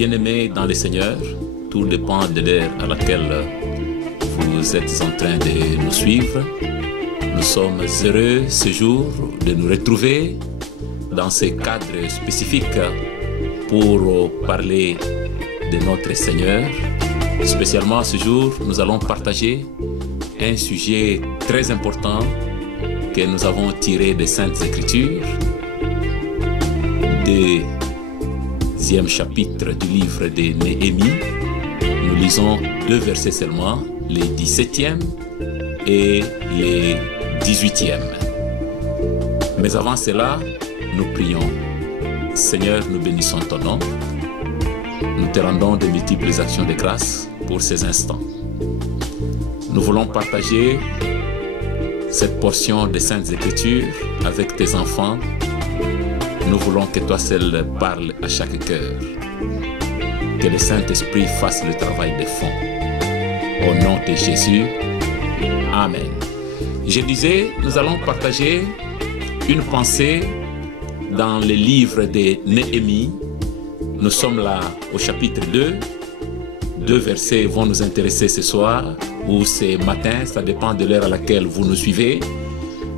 Bien-aimés dans le Seigneur, tout dépend de l'heure à laquelle vous êtes en train de nous suivre. Nous sommes heureux ce jour de nous retrouver dans ce cadre spécifique pour parler de notre Seigneur. Spécialement ce jour, nous allons partager un sujet très important que nous avons tiré des Saintes Écritures, deuxième chapitre du livre de Néhémie. Nous lisons 2 versets seulement, les 17e et les 18e. Mais avant cela, nous prions. Seigneur, nous bénissons ton nom. Nous te rendons de multiples actions de grâce pour ces instants. Nous voulons partager cette portion des Saintes Écritures avec tes enfants. Nous voulons que toi seul parles à chaque cœur. Que le Saint-Esprit fasse le travail de fond. Au nom de Jésus. Amen. Je disais, nous allons partager une pensée dans le livre de Néhémie. Nous sommes là au chapitre 2. 2 versets vont nous intéresser ce soir ou ce matin, ça dépend de l'heure à laquelle vous nous suivez.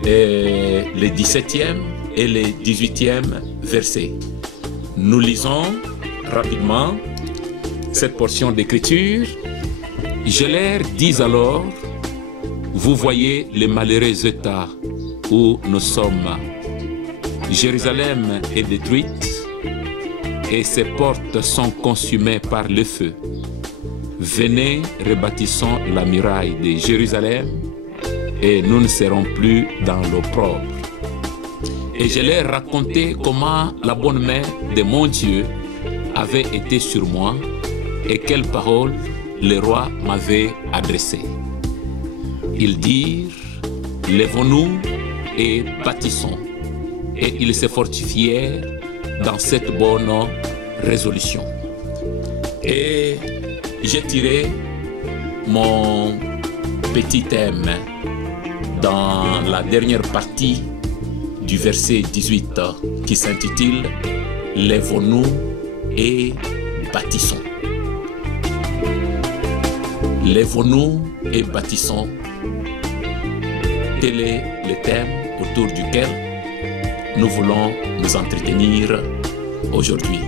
Et les 17e et les 18e versets. Nous lisons rapidement cette portion d'écriture. Je leur dis alors, vous voyez le malheureux état où nous sommes. Jérusalem est détruite et ses portes sont consumées par le feu. Venez, rebâtissons la muraille de Jérusalem et nous ne serons plus dans l'opprobre. Et je leur racontai comment la bonne main de mon Dieu avait été sur moi et quelles paroles le roi m'avait adressées. Ils dirent, lèvons-nous et bâtissons. Et ils se fortifièrent dans cette bonne résolution. Et j'ai tiré mon petit thème dans la dernière partie du verset 18 qui s'intitule « Lèvons-nous et bâtissons ». Lèvons-nous et bâtissons. Tel est le thème autour duquel nous voulons nous entretenir aujourd'hui.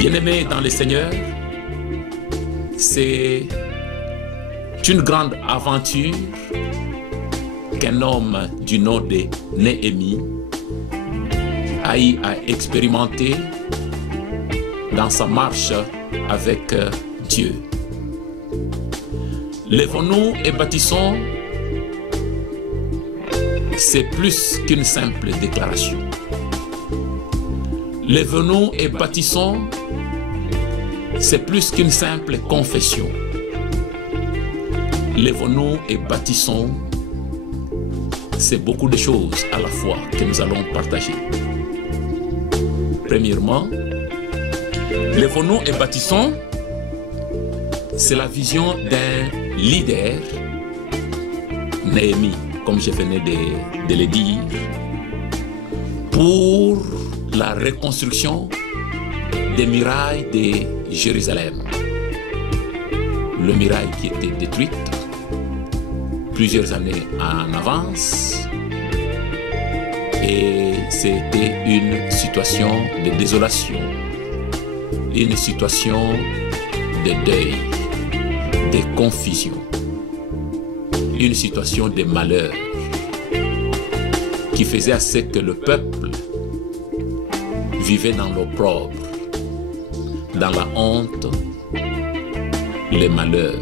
Bien-aimés dans le Seigneur, c'est une grande aventure qu'un homme du nom de Néhémie a expérimenté dans sa marche avec Dieu. Lèvons-nous et bâtissons, c'est plus qu'une simple déclaration. Lèvons-nous et bâtissons, c'est plus qu'une simple confession. Lèvons-nous et bâtissons, c'est beaucoup de choses à la fois que nous allons partager. Premièrement, lèvons-nous et bâtissons, c'est la vision d'un leader, Néhémie, comme je venais de le dire, pour la reconstruction des murailles de Jérusalem. Le muraille qui était détruite plusieurs années en avance, et c'était une situation de désolation, une situation de deuil, de confusion, une situation de malheur qui faisait à ce que le peuple vivait dans l'opprobre, dans la honte, le malheur.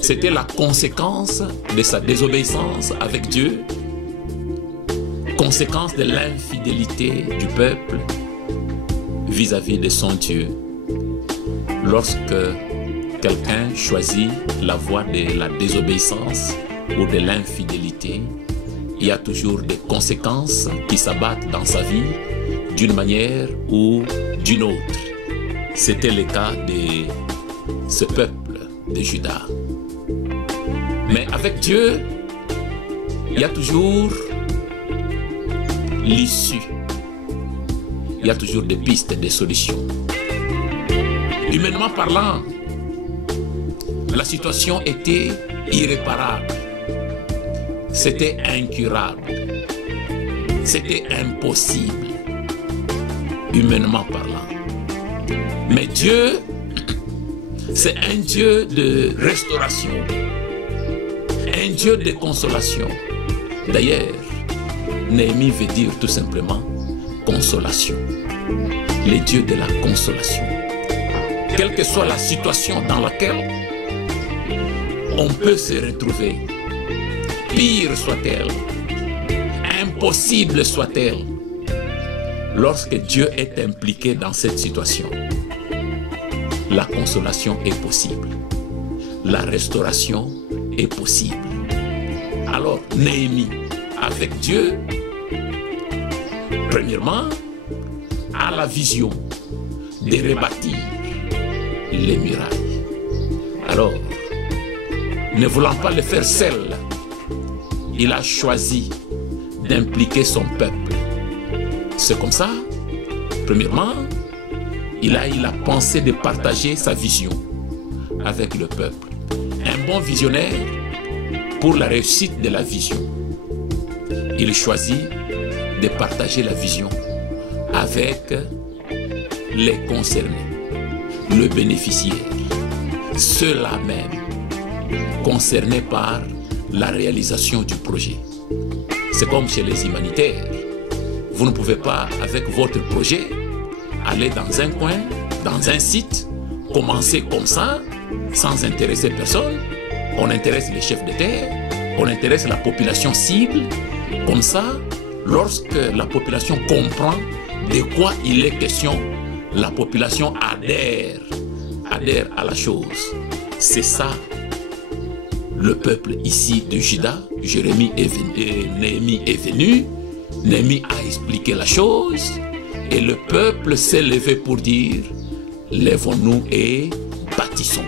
C'était la conséquence de sa désobéissance avec Dieu, conséquence de l'infidélité du peuple vis-à-vis de son Dieu. Lorsque quelqu'un choisit la voie de la désobéissance ou de l'infidélité, il y a toujours des conséquences qui s'abattent dans sa vie d'une manière ou d'une autre. C'était le cas de ce peuple de Juda. Mais avec Dieu, il y a toujours l'issue. il y a toujours des pistes, des solutions. Humainement parlant, la situation était irréparable. C'était incurable. C'était impossible, humainement parlant. Mais Dieu, c'est un Dieu de restauration, un Dieu de consolation. D'ailleurs, Néhémie veut dire tout simplement consolation. Le Dieu de la consolation. Quelle que soit la situation dans laquelle on peut se retrouver, pire soit-elle, impossible soit-elle, lorsque Dieu est impliqué dans cette situation, la consolation est possible. La restauration est possible. Alors, Néhémie, avec Dieu, premièrement, a la vision de rebâtir les murailles. Alors, ne voulant pas le faire seul, il a choisi d'impliquer son peuple. C'est comme ça, premièrement, il a eu la pensée de partager sa vision avec le peuple. Un bon visionnaire, pour la réussite de la vision, il choisit de partager la vision avec les concernés, le bénéficiaire, ceux-là même concernés par la réalisation du projet. C'est comme chez les humanitaires. Vous ne pouvez pas, avec votre projet, aller dans un coin, dans un site, commencer comme ça, sans intéresser personne. On intéresse les chefs de terre, on intéresse la population cible. Comme ça, lorsque la population comprend de quoi il est question, la population adhère à la chose. C'est ça, le peuple ici de Juda. Jérémie est venu, Néhémie est venu, Néhémie a expliqué la chose, et le peuple s'est levé pour dire, lèvons-nous et bâtissons.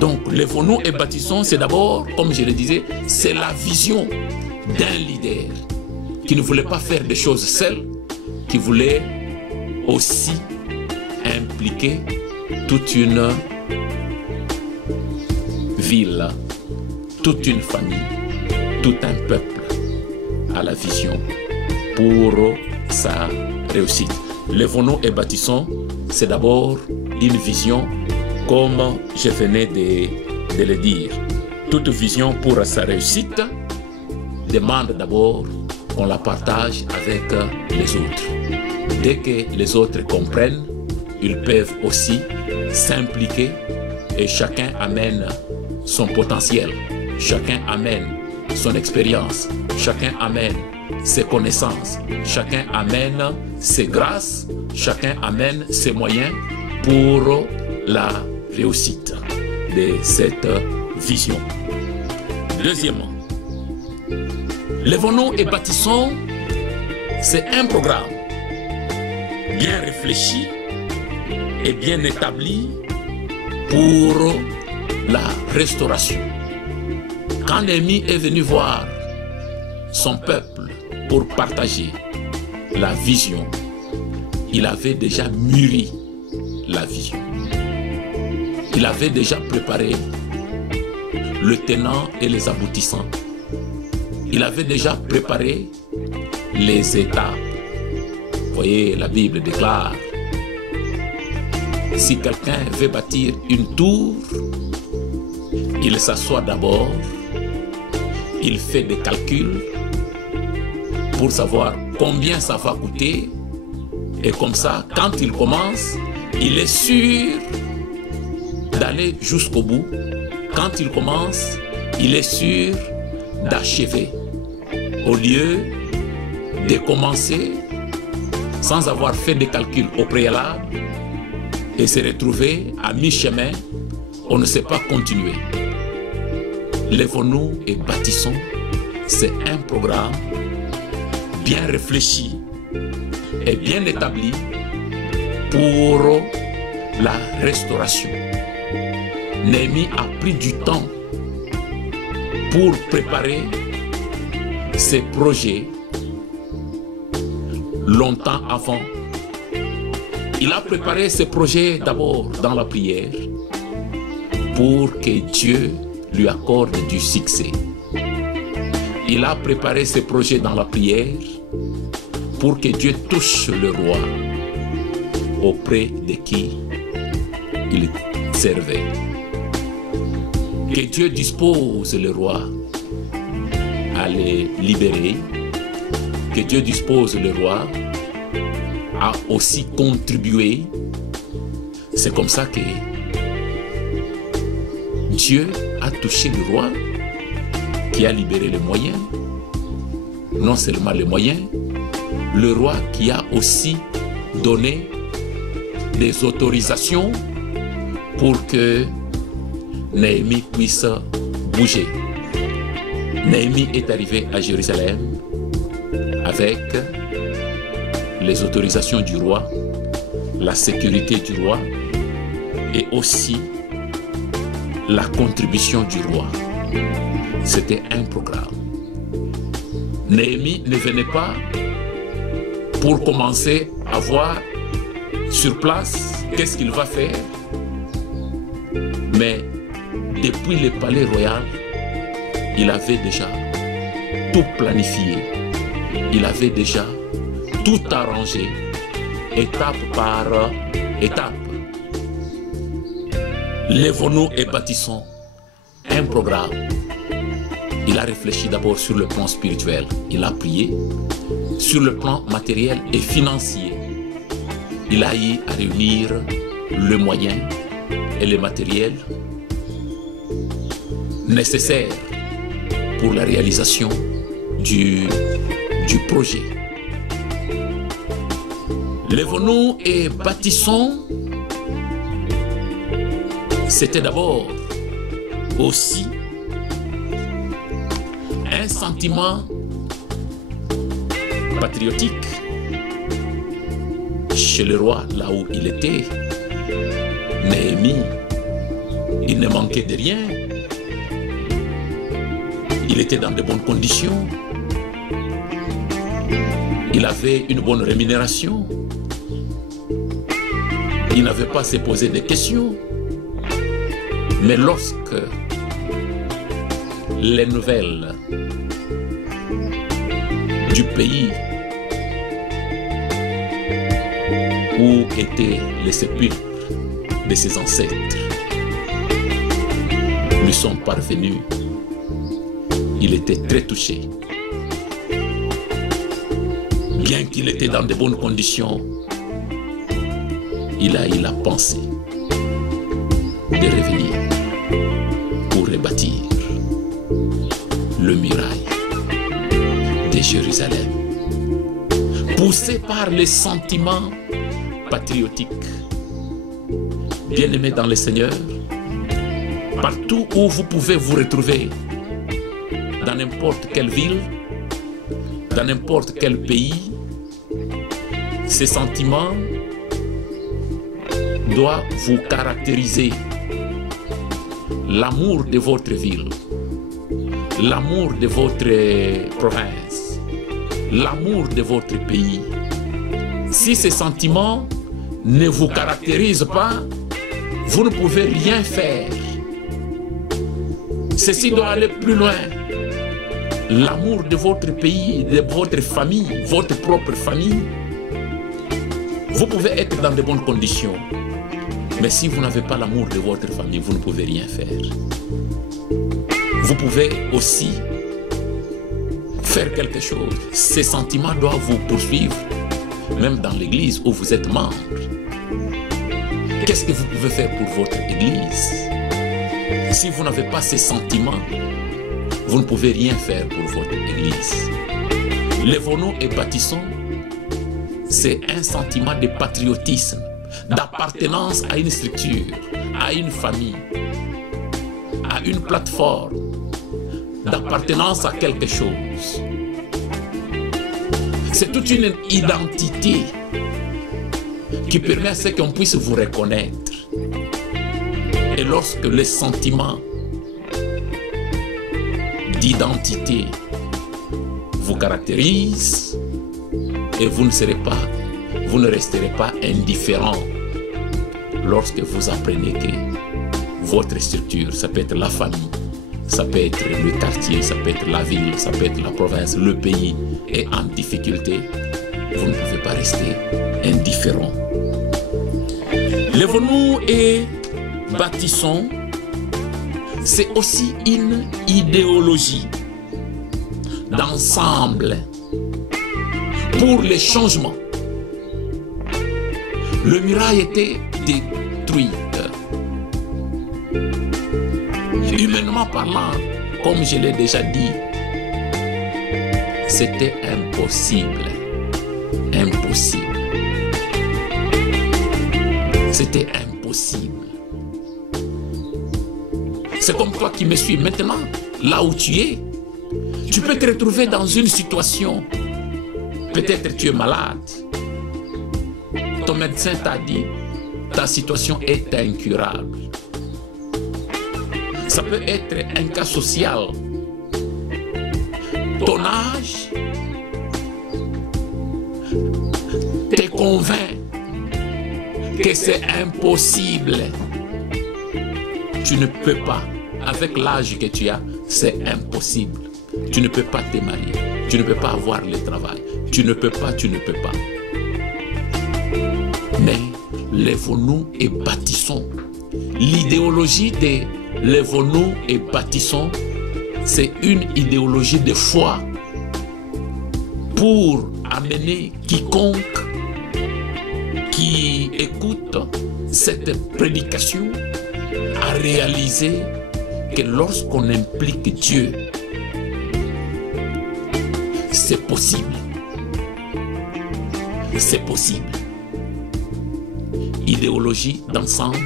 Donc, lèvons-nous et bâtissons, c'est d'abord, comme je le disais, c'est la vision d'un leader qui ne voulait pas faire des choses seul, qui voulait aussi impliquer toute une ville, toute une famille, tout un peuple à la vision pour sa réussite. Lèvons-nous et bâtissons, c'est d'abord une vision, comme je venais de le dire. Toute vision pour sa réussite demande d'abord qu'on la partage avec les autres. Dès que les autres comprennent, ils peuvent aussi s'impliquer et chacun amène son potentiel, chacun amène son expérience, chacun amène ses connaissances, chacun amène ses grâces, chacun amène ses moyens pour la réussite de cette vision. Deuxièmement, lèvons-nous et bâtissons, c'est un programme bien réfléchi et bien établi pour la restauration. Quand Néhémie est venu voir son peuple pour partager la vision, il avait déjà mûri la vision. Il avait déjà préparé le tenant et les aboutissants. Il avait déjà préparé les étapes. Vous voyez, la Bible déclare, si quelqu'un veut bâtir une tour, il s'assoit d'abord, il fait des calculs pour savoir combien ça va coûter, et comme ça, quand il commence, il est sûr d'aller jusqu'au bout. Quand il commence, il est sûr d'achever, au lieu de commencer sans avoir fait des calculs au préalable et se retrouver à mi-chemin, on ne sait pas continuer. Lèvons-nous et bâtissons, c'est un programme bien réfléchi et bien établi pour la restauration. Néhémie a pris du temps pour préparer ses projets longtemps avant Il a préparé ses projets d'abord dans la prière pour que Dieu lui accorde du succès. Il a préparé ses projets dans la prière pour que Dieu touche le roi auprès de qui il servait. Que Dieu dispose le roi à les libérer. Que Dieu dispose le roi à aussi contribuer. C'est comme ça que Dieu a touché le roi qui a libéré les moyens. Non seulement les moyens, le roi qui a aussi donné des autorisations pour que Néhémie puisse bouger. Néhémie est arrivé à Jérusalem avec les autorisations du roi, la sécurité du roi et aussi la contribution du roi. C'était un programme. Néhémie ne venait pas pour commencer à voir sur place qu'est-ce qu'il va faire, mais depuis le palais royal, il avait déjà tout planifié, il avait déjà tout arrangé, étape par étape. Lèvons-nous et bâtissons un programme. Il a réfléchi d'abord sur le plan spirituel, il a prié. Sur le plan matériel et financier, il a eu à réunir le moyen et le matériel nécessaires pour la réalisation du projet. Lèvons-nous et bâtissons. C'était d'abord aussi un sentiment patriotique chez le roi, là où il était. Néhémie, il ne manquait de rien. Il était dans de bonnes conditions. Il avait une bonne rémunération. Il n'avait pas à se poser des questions. Mais lorsque les nouvelles du pays où étaient les sépulcres de ses ancêtres lui sont parvenus, il était très touché. Bien qu'il était dans de bonnes conditions, il a eu la pensée de revenir pour rebâtir le muraille de Jérusalem. Poussé par les sentiments patriotiques, bien-aimés dans le Seigneur, partout où vous pouvez vous retrouver, dans n'importe quelle ville, dans n'importe quel pays, ces sentiments doivent vous caractériser. L'amour de votre ville, l'amour de votre province, l'amour de votre pays. Si ces sentiments ne vous caractérisent pas, vous ne pouvez rien faire. Ceci doit aller plus loin. L'amour de votre pays, de votre famille, votre propre famille. Vous pouvez être dans de bonnes conditions, mais si vous n'avez pas l'amour de votre famille, vous ne pouvez rien faire. Vous pouvez aussi faire quelque chose. Ces sentiments doivent vous poursuivre, même dans l'église où vous êtes membre. Qu'est-ce que vous pouvez faire pour votre église? Si vous n'avez pas ces sentiments, vous ne pouvez rien faire pour votre église. Lèvons-nous et bâtissons. C'est un sentiment de patriotisme, d'appartenance à une structure, à une famille, à une plateforme, d'appartenance à quelque chose. C'est toute une identité qui permet à ce qu'on puisse vous reconnaître. Et lorsque les sentiments d'identité vous caractérisent, et vous vous ne resterez pas indifférent lorsque vous apprenez que votre structure, ça peut être la famille, ça peut être le quartier, ça peut être la ville, ça peut être la province, le pays est en difficulté. Vous ne pouvez pas rester indifférent. Lèvons-nous et bâtissons, c'est aussi une idéologie d'ensemble pour les changements. Le muraille était détruite. Humainement parlant, comme je l'ai déjà dit, c'était impossible. Impossible. C'était impossible. C'est comme toi qui me suis maintenant, là où tu es. Tu peux te retrouver dans une situation. Peut-être tu es malade. Ton médecin t'a dit, ta situation est incurable. Ça peut être un cas social. Ton âge te convainc que c'est impossible. Tu ne peux pas. Avec l'âge que tu as, c'est impossible. Tu ne peux pas te marier. Tu ne peux pas avoir le travail. Tu ne peux pas, tu ne peux pas. Mais lèvons-nous et bâtissons. L'idéologie de lèvons-nous et bâtissons, c'est une idéologie de foi pour amener quiconque qui écoute cette prédication à réaliser que lorsqu'on implique Dieu, c'est possible. C'est possible. Idéologie d'ensemble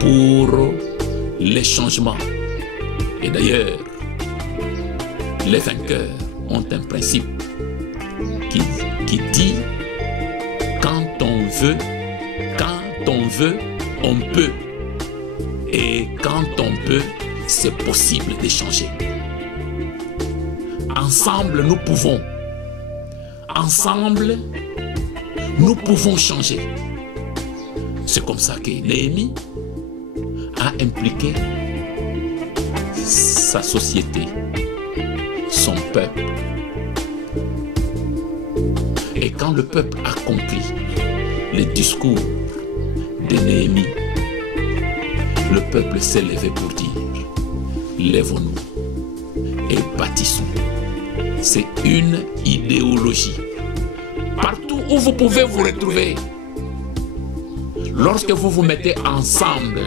pour les changements. Et d'ailleurs, les vainqueurs ont un principe qui dit quand on veut, on peut. Et quand on peut, c'est possible de changer. Ensemble, nous pouvons. Ensemble, nous pouvons changer. C'est comme ça que Néhémie a impliqué sa société, son peuple. Et quand le peuple a compris les discours de Néhémie, le peuple s'est levé pour dire, lèvons-nous et bâtissons. C'est une idéologie. Partout où vous pouvez vous retrouver, lorsque vous vous mettez ensemble,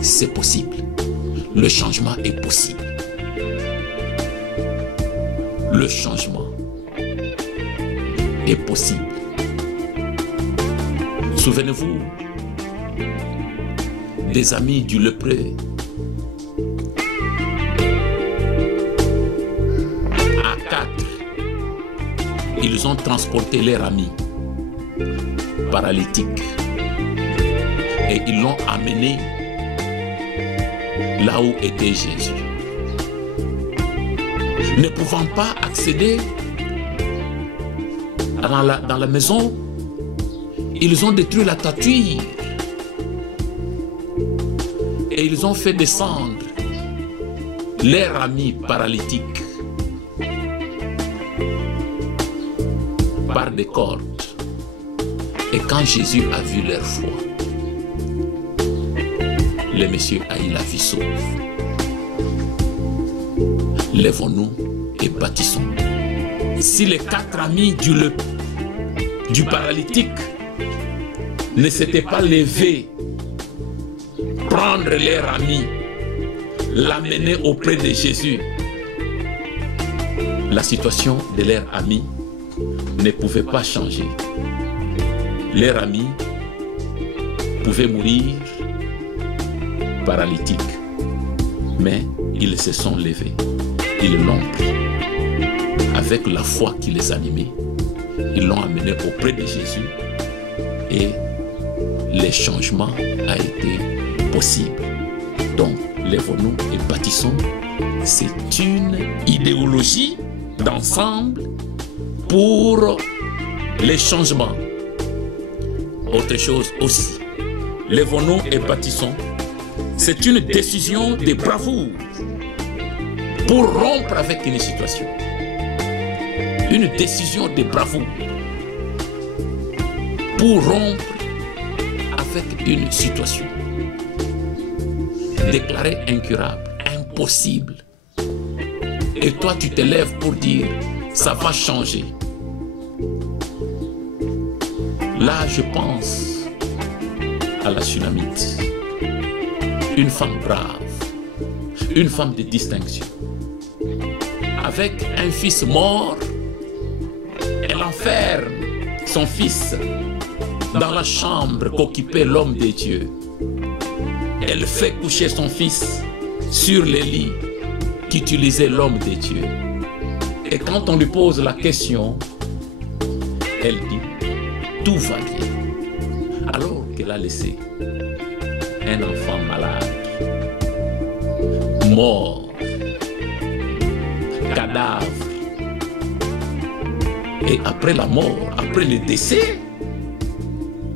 c'est possible. Le changement est possible. Le changement est possible. Souvenez-vous des amis du lépreux. À 4, ils ont transporté leur ami paralytique et ils l'ont amené là où était Jésus. Ne pouvant pas accéder dans la maison, ils ont détruit la toiture et ils ont fait descendre leur ami paralytique par des cordes. Et quand Jésus a vu leur foi, le monsieur a eu la vie sauve. Lèvons-nous et bâtissons. Si les 4 amis du paralytique ne s'étaient pas levés, prendre leur ami, l'amener auprès de Jésus, la situation de leur ami ne pouvait pas changer. Leur ami pouvait mourir paralytique, mais ils se sont levés. Ils l'ont pris. Avec la foi qui les animait, ils l'ont amené auprès de Jésus et le changement a été possible. Donc, lèvons-nous et bâtissons. C'est une idéologie d'ensemble pour les changements. Autre chose aussi, lèvons-nous et bâtissons. C'est une décision de bravoure pour rompre avec une situation. Une décision de bravoure pour rompre avec une situation. Déclaré incurable, impossible. Et toi, tu te lèves pour dire, ça va changer. Là, je pense à la Sunamite. Une femme brave, une femme de distinction. Avec un fils mort, elle enferme son fils dans la chambre qu'occupait l'homme de Dieu. Elle fait coucher son fils sur les lits qu'utilisait l'homme de Dieu. Et quand on lui pose la question, elle dit, tout va bien. Alors qu'elle a laissé un enfant malade, mort, cadavre. Et après la mort, après le décès,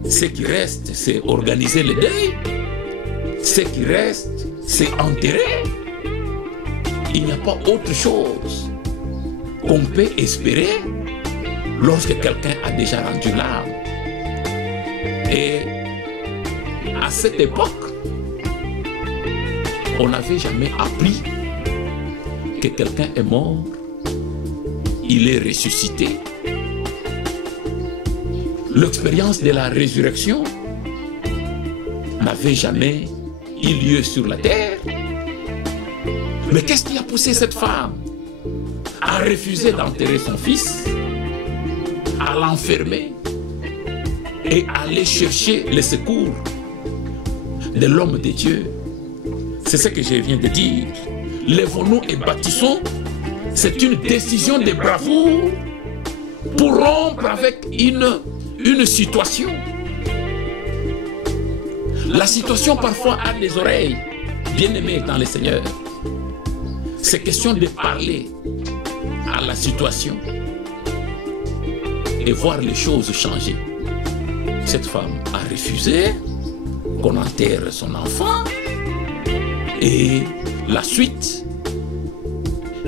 ce qui reste, c'est organiser le deuil. Ce qui reste, c'est enterrer. Il n'y a pas autre chose qu'on peut espérer lorsque quelqu'un a déjà rendu l'âme. Et à cette époque, on n'avait jamais appris que quelqu'un est mort, il est ressuscité. L'expérience de la résurrection n'avait jamais eu lieu sur la terre. Mais qu'est-ce qui a poussé cette femme à refuser d'enterrer son fils, à l'enfermer et à aller chercher le secours de l'homme de Dieu? C'est ce que je viens de dire. Lèvons-nous et bâtissons. C'est une décision de bravoure pour rompre avec une situation. La situation parfois a des oreilles. Bien-aimés dans le Seigneur, c'est question de parler à la situation et voir les choses changer. Cette femme a refusé qu'on enterre son enfant et la suite,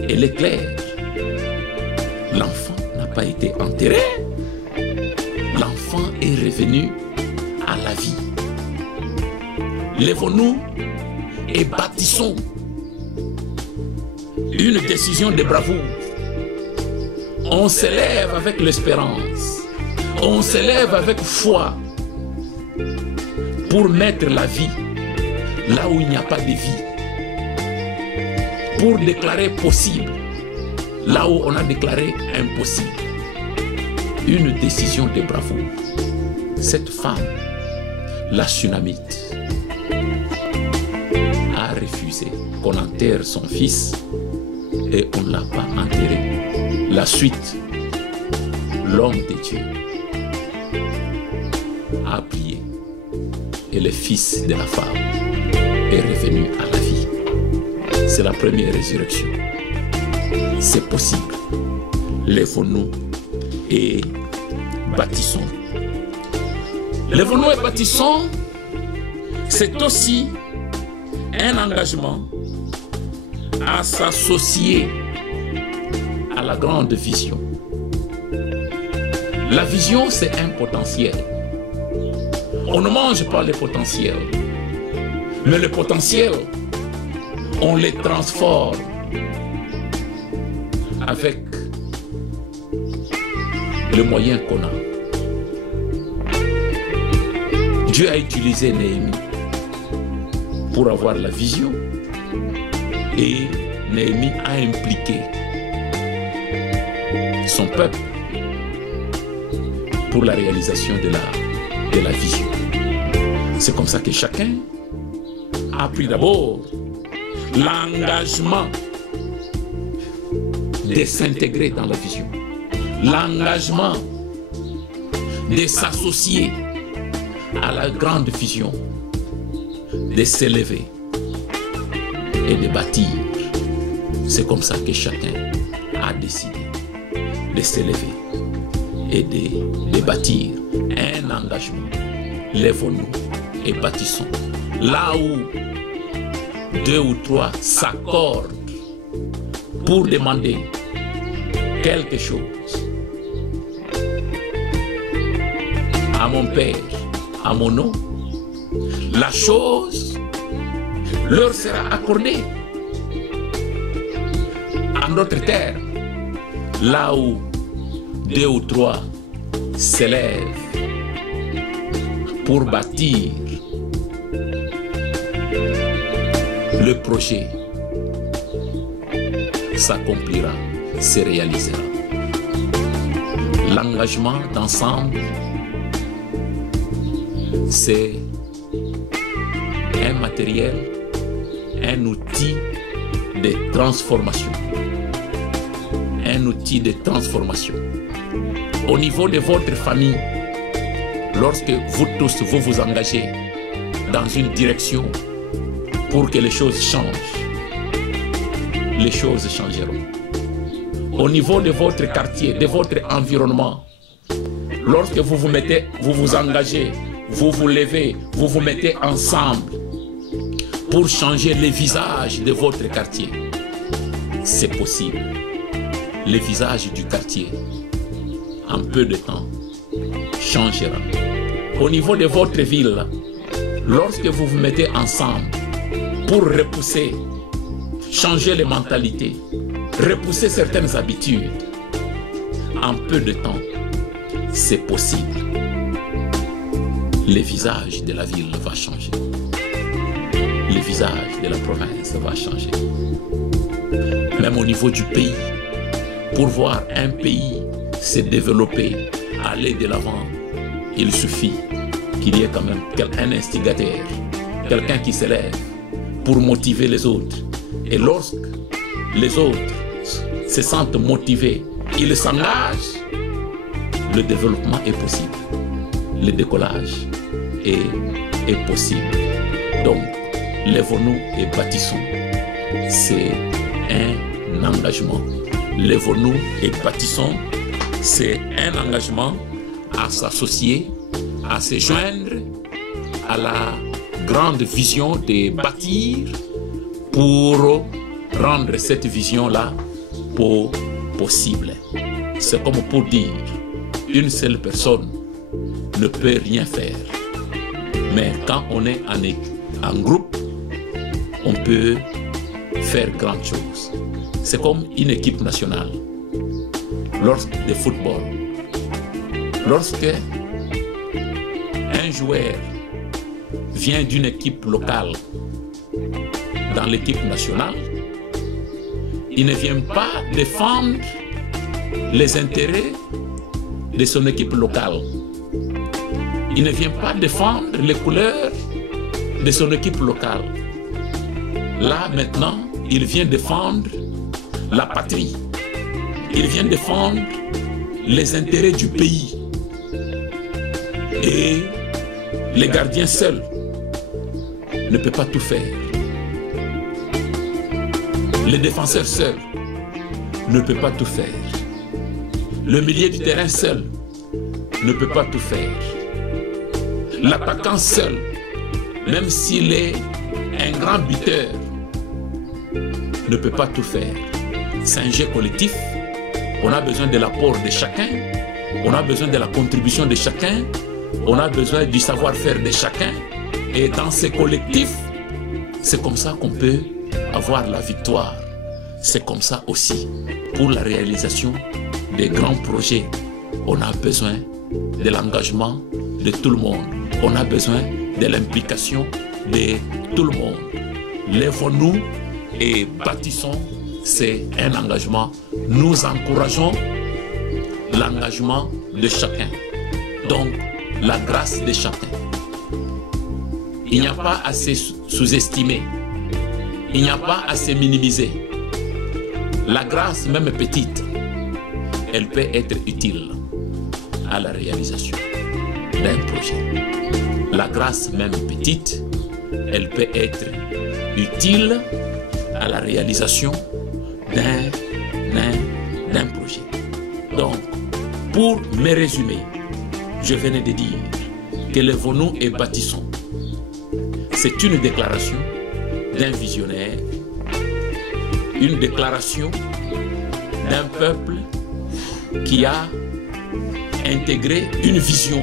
elle est claire. L'enfant n'a pas été enterré, l'enfant est revenu à la vie. Lèvons-nous et bâtissons une décision de bravoure. On s'élève avec l'espérance, on s'élève avec foi pour mettre la vie là où il n'y a pas de vie, pour déclarer possible là où on a déclaré impossible. Une décision de bravoure. Cette femme, la Sunamite, a refusé qu'on enterre son fils et on ne l'a pas enterré. La suite, l'homme de Dieu a prié et le fils de la femme est revenu à la vie. C'est la première résurrection. C'est possible. Lèvons-nous et bâtissons. Lèvons-nous et bâtissons, c'est aussi un engagement à s'associer à la grande vision. La vision, c'est un potentiel. On ne mange pas le potentiel, mais le potentiel, on les transforme avec le moyen qu'on a. Dieu a utilisé Néhémie pour avoir la vision et Néhémie a impliqué son peuple pour la réalisation de la vision. C'est comme ça que chacun a pris d'abord l'engagement de s'intégrer dans la vision, l'engagement de s'associer à la grande vision, de s'élever et de bâtir. C'est comme ça que chacun a décidé de s'élever et de bâtir un engagement. Lèvons-nous et bâtissons. Là où 2 ou 3 s'accordent pour demander quelque chose à mon Père, à mon nom, la chose leur sera accordée. En d'autres termes, là où 2 ou 3 s'élèvent pour bâtir le projet, s'accomplira, se réalisera. L'engagement d'ensemble, c'est un matériel, un outil de transformation. Un outil de transformation. Au niveau de votre famille, lorsque vous tous vous engagez dans une direction pour que les choses changent, les choses changeront. Au niveau de votre quartier, de votre environnement, lorsque vous vous engagez, vous vous levez, vous vous mettez ensemble pour changer les visages de votre quartier, c'est possible. Le visage du quartier, en peu de temps, changera. Au niveau de votre ville, lorsque vous vous mettez ensemble pour repousser, changer les mentalités, repousser certaines habitudes, en peu de temps, c'est possible. Le visage de la ville va changer. Le visage de la province va changer. Même au niveau du pays, pour voir un pays se développer, aller de l'avant, il suffit qu'il y ait quand même un instigateur, quelqu'un qui s'élève pour motiver les autres. Et lorsque les autres se sentent motivés, ils s'engagent, le développement est possible. Le décollage est possible. Donc, lèvons-nous et bâtissons. C'est un engagement. Lèvons-nous et bâtissons. C'est un engagement à s'associer, à se joindre à la grande vision de bâtir pour rendre cette vision-là possible. C'est comme pour dire, une seule personne ne peut rien faire. Mais quand on est en groupe, on peut faire grandes choses. C'est comme une équipe nationale. De football. Lorsque un joueur vient d'une équipe locale dans l'équipe nationale, il ne vient pas défendre les intérêts de son équipe locale. Il ne vient pas défendre les couleurs de son équipe locale. Là, maintenant, il vient défendre la patrie. Il vient défendre les intérêts du pays. Et les gardiens seuls ne peuvent pas tout faire. Les défenseurs seuls ne peuvent pas tout faire. Le milieu du terrain seul ne peut pas tout faire. L'attaquant seul, même s'il est un grand buteur, ne peut pas tout faire. C'est un jeu collectif. On a besoin de l'apport de chacun. On a besoin de la contribution de chacun. On a besoin du savoir-faire de chacun. Et dans ces collectifs, c'est comme ça qu'on peut avoir la victoire. C'est comme ça aussi, pour la réalisation des grands projets, on a besoin de l'engagement de tout le monde. On a besoin de l'implication de tout le monde. Lèvons-nous et bâtissons. C'est un engagement. Nous encourageons l'engagement de chacun. Donc, la grâce de chacun. Il n'y a pas à se sous-estimer. Il n'y a pas à se minimiser. La grâce, même petite, elle peut être utile à la réalisation d'un projet. La grâce, même petite, elle peut être utile à la réalisation d'un projet. Donc, Pour me résumer, je venais de dire que lèvons-nous et bâtissons. C'est une déclaration d'un visionnaire, une déclaration d'un peuple qui a intégré une vision.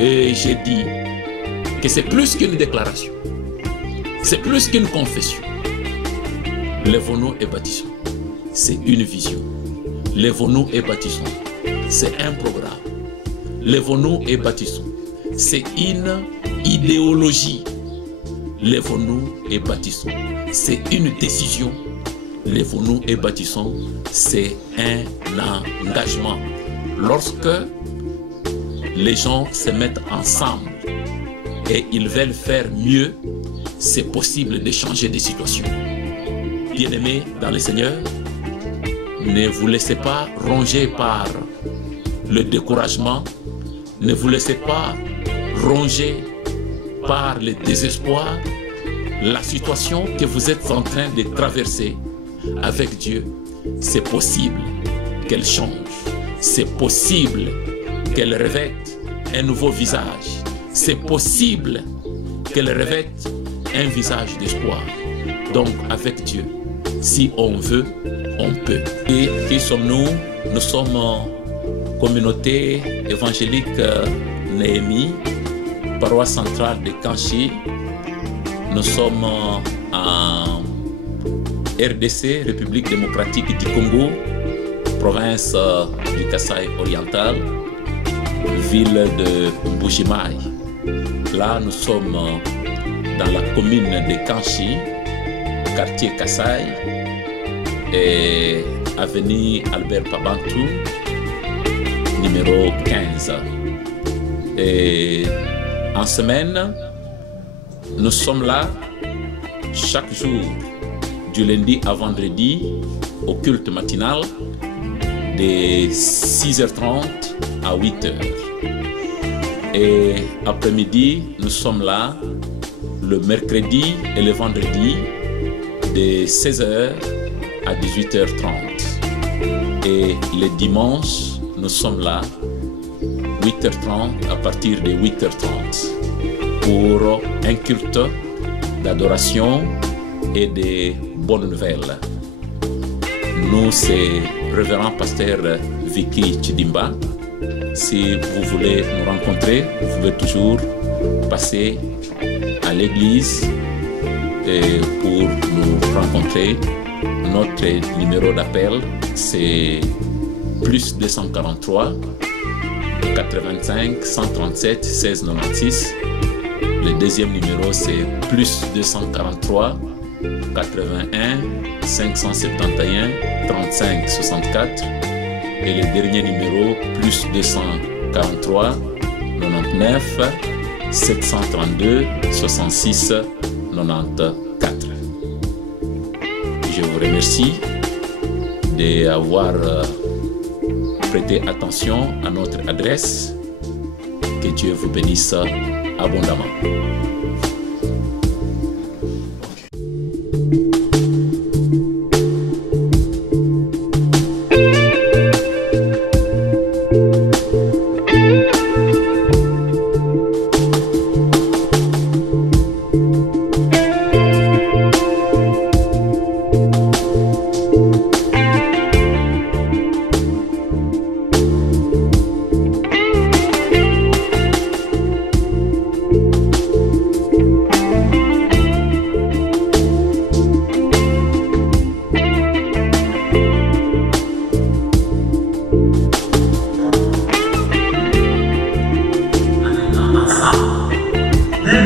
Et j'ai dit que c'est plus qu'une déclaration, c'est plus qu'une confession. Lèvons-nous et bâtissons. C'est une vision. Lèvons-nous et bâtissons. C'est un programme. Lèvons-nous et bâtissons. C'est une idéologie. Lèvons-nous et bâtissons. C'est une décision. Lèvons-nous et bâtissons. C'est un engagement. Lorsque les gens se mettent ensemble et ils veulent faire mieux, c'est possible de changer des situations. Bien-aimés dans le Seigneur, ne vous laissez pas ronger par le découragement, ne vous laissez pas ronger par le désespoir. La situation que vous êtes en train de traverser avec Dieu, c'est possible qu'elle change, c'est possible qu'elle revête un nouveau visage, c'est possible qu'elle revête un visage d'espoir. Donc avec Dieu, si on veut, on peut. Et qui sommes-nous? Nous sommes communauté évangélique Néhémie, paroisse centrale de Kanchi. Nous sommes en RDC, République démocratique du Congo, province du Kasaï oriental, ville de Mbujimaï. Là, nous sommes dans la commune de Kanchi, quartier Kasaï, et avenue Albert Pabantou, numéro 15. Et en semaine, nous sommes là chaque jour, du lundi à vendredi, au culte matinal, de 6h30 à 8h. Et après-midi, nous sommes là le mercredi et le vendredi, de 16h à 18h30. Et le dimanche, nous sommes là 8h30 à partir de 8h30 pour un culte d'adoration et de bonnes nouvelles. Nous, c'est Révérend Pasteur Vicky Chidimba. Si vous voulez nous rencontrer, vous pouvez toujours passer à l'église pour nous rencontrer. Notre numéro d'appel, c'est plus 243 85 137 16 96. Le deuxième numéro, c'est plus 243 81 571 35 64. Et le dernier numéro, plus 243 99 732 66 94. Je vous remercie d'avoir prêté attention à notre adresse. Que Dieu vous bénisse abondamment.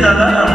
Nada